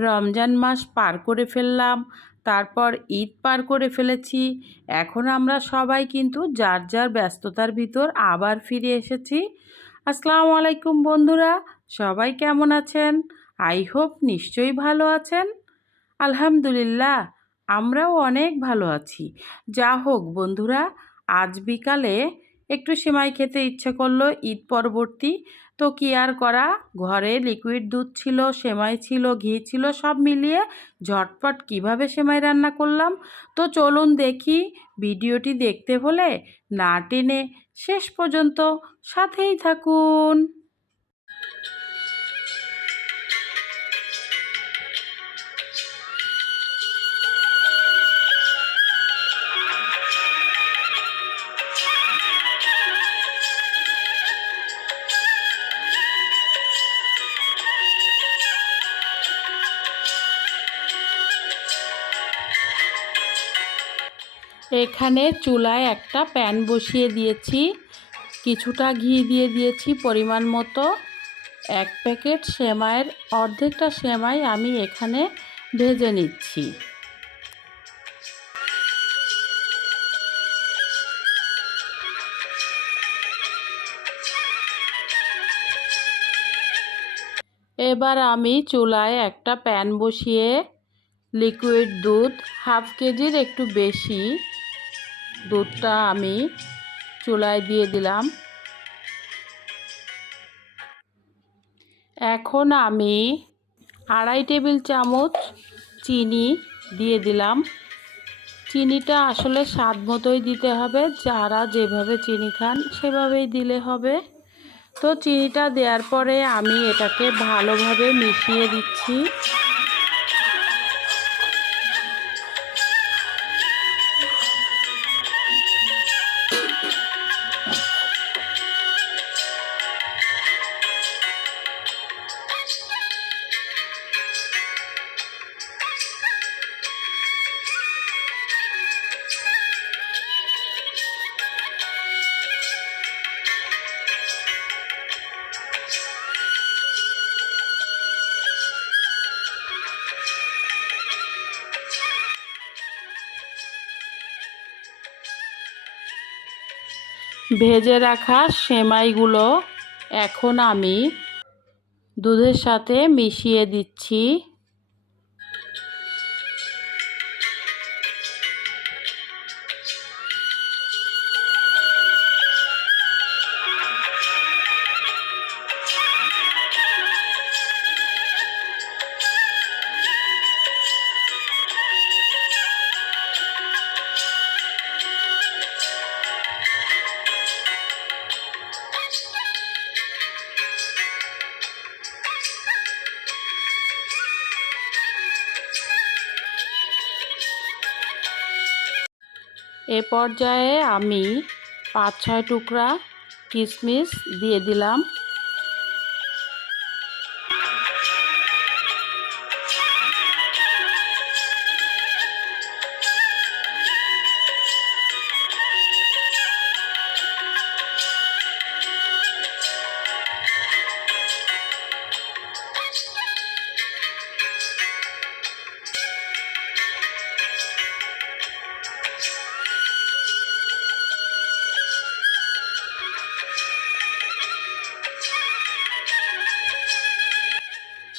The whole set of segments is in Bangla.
রমজান মাস পার করে ফেললাম, তারপর ঈদ পার করে ফেলেছি। এখন আমরা সবাই কিন্তু যার যার ব্যস্ততার ভিতর আবার ফিরে এসেছি। আসসালামু আলাইকুম বন্ধুরা, সবাই কেমন আছেন? আই হোপ নিশ্চয়ই ভালো আছেন। আলহামদুলিল্লাহ, আমরাও অনেক ভালো আছি। যা হোক বন্ধুরা, আজ বিকালে একটু সেমাই খেতে ইচ্ছে করলো ঈদ পরবর্তী। তো কি আর করা, ঘরে লিকুইড দুধ ছিল, সেমাই ছিল, ঘি ছিল, সব মিলিয়ে ঝটপট কিভাবে সেমাই রান্না করলাম। তো চলুন দেখি। ভিডিওটি দেখতে হলে না টেনে শেষ পর্যন্ত সাথেই থাকুন। এখানে চুলায় একটা প্যান বসিয়ে দিয়েছি, কিছুটা ঘি দিয়ে দিয়েছি পরিমাণ মতো। এক প্যাকেট সেমাইয়ের অর্ধেকটা সেমাই আমি এখানে ভেজে নিচ্ছি। এবার আমি চুলায় একটা প্যান বসিয়ে লিকুইড দুধ হাফ কেজির একটু বেশি দুধটা আমি চুলায় দিয়ে দিলাম। এখন আমি 2.5 টেবিল চামচ চিনি দিয়ে দিলাম। চিনিটা আসলে স্বাদ মতোই দিতে হবে, যারা যেভাবে চিনি খান সেভাবেই দিলে হবে। তো চিনিটা দেওয়ার পরে আমি এটাকে ভালোভাবে মিশিয়ে দিচ্ছি। ভেজে রাখা সেমাইগুলো এখন আমি দুধের সাথে মিশিয়ে দিচ্ছি। এ পর্যায়ে আমি 5-6 টুকরা কিশমিশ দিয়ে দিলাম।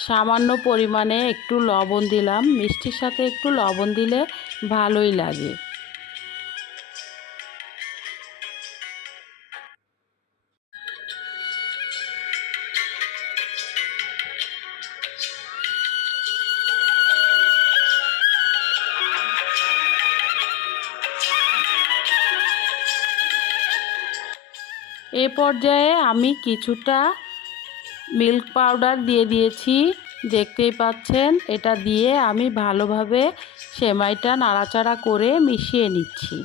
সামান্য পরিমাণে একটু লবণ দিলাম, মিষ্টির সাথে একটু লবণ দিলে ভালোই লাগে। এ পর্যায়ে আমি কিছুটা মিল্ক পাউডার দিয়ে দিয়েছি, দেখতেই পাচ্ছেন। এটা দিয়ে আমি ভালোভাবে সেমাইটা নাড়াচাড়া করে মিশিয়ে নিচ্ছি।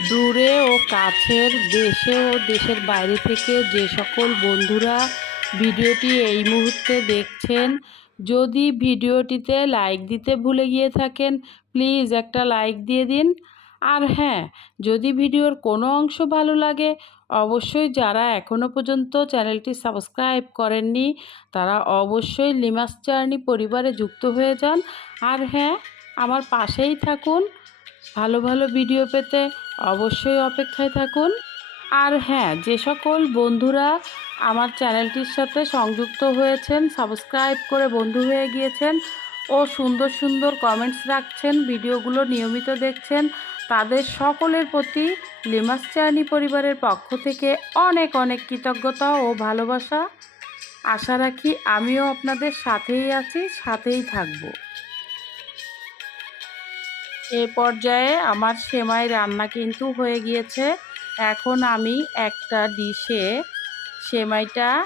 দূরে ও কাছের, দেশে ও দেশের বাইরে থেকে যে সকল বন্ধুরা ভিডিওটি এই মুহূর্তে দেখছেন, যদি ভিডিওটিতে লাইক দিতে ভুলে গিয়ে থাকেন প্লিজ একটা লাইক দিয়ে দিন। আর হ্যাঁ, যদি ভিডিওর কোনো অংশ ভালো লাগে অবশ্যই যারা এখনও পর্যন্ত চ্যানেলটি সাবস্ক্রাইব করেননি তারা অবশ্যই লিমাস জার্নি পরিবারে যুক্ত হয়ে যান। আর হ্যাঁ, আমার পাশেই থাকুন। ভালো ভালো ভিডিও পেতে অবশ্যই অপেক্ষায় থাকুন। আর হ্যাঁ, যে সকল বন্ধুরা আমার চ্যানেলটির সাথে সংযুক্ত হয়েছেন, সাবস্ক্রাইব করে বন্ধু হয়ে গিয়েছেন ও সুন্দর সুন্দর কমেন্টস রাখছেন, ভিডিওগুলো নিয়মিত দেখছেন, তাদের সকলের প্রতি লিমাস জার্নি পরিবারের পক্ষ থেকে অনেক অনেক কৃতজ্ঞতা ও ভালোবাসা। আশা রাখি আমিও আপনাদের সাথেই আছি, সাথেই থাকব। এ পর্যায়ে আমার সেমাই রান্না কিন্তু হয়ে গিয়েছে। এখন আমি একটা ডিশে সেমাইটা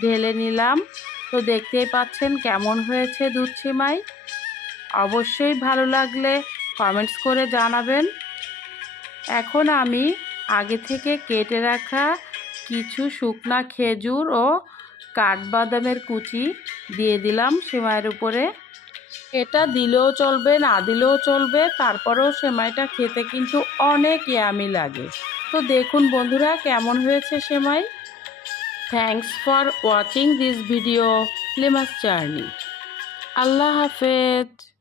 ঢেলে নিলাম। তো দেখতেই পাচ্ছেন কেমন হয়েছে দুধ সেমাই। অবশ্যই ভালো লাগলে কমেন্টস করে জানাবেন। এখন আমি আগে থেকে কেটে রাখা কিছু শুকনা খেজুর ও কাঠবাদামের কুচি দিয়ে দিলাম সেমাইয়ের উপরে। এটা দিলেও চলবে, না দিলেও চলবে, তারপরেও সেমাইটা খেতে কিন্তু অনেক ইয়ামি লাগে। তো দেখুন বন্ধুরা কেমন হয়েছে সেমাই। Thanks for watching this video Lima's journey. আল্লাহ হাফেজ।